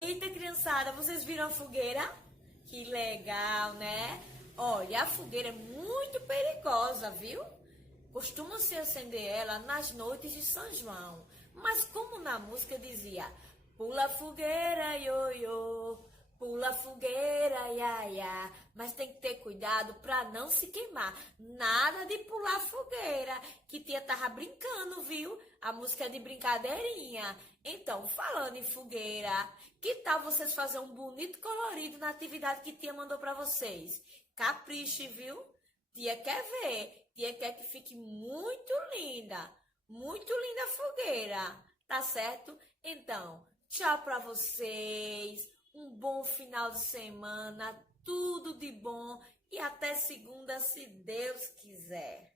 Eita, criançada, vocês viram a fogueira? Que legal, né? Olha, a fogueira é muito perigosa, viu? Costuma-se acender ela nas noites de São João. Mas como na música dizia, pula fogueira, ioiô, pula fogueira, iaiá. Mas tem que ter cuidado para não se queimar. Nada de pular fogueira, que tia tava brincando, viu? A música é de brincadeirinha. Então, falando em fogueira, que tal vocês fazerem um bonito colorido na atividade que tia mandou para vocês? Capriche, viu? Tia quer ver, tia quer que fique muito linda a fogueira, tá certo? Então, tchau para vocês, um bom final de semana, tudo de bom e até segunda, se Deus quiser.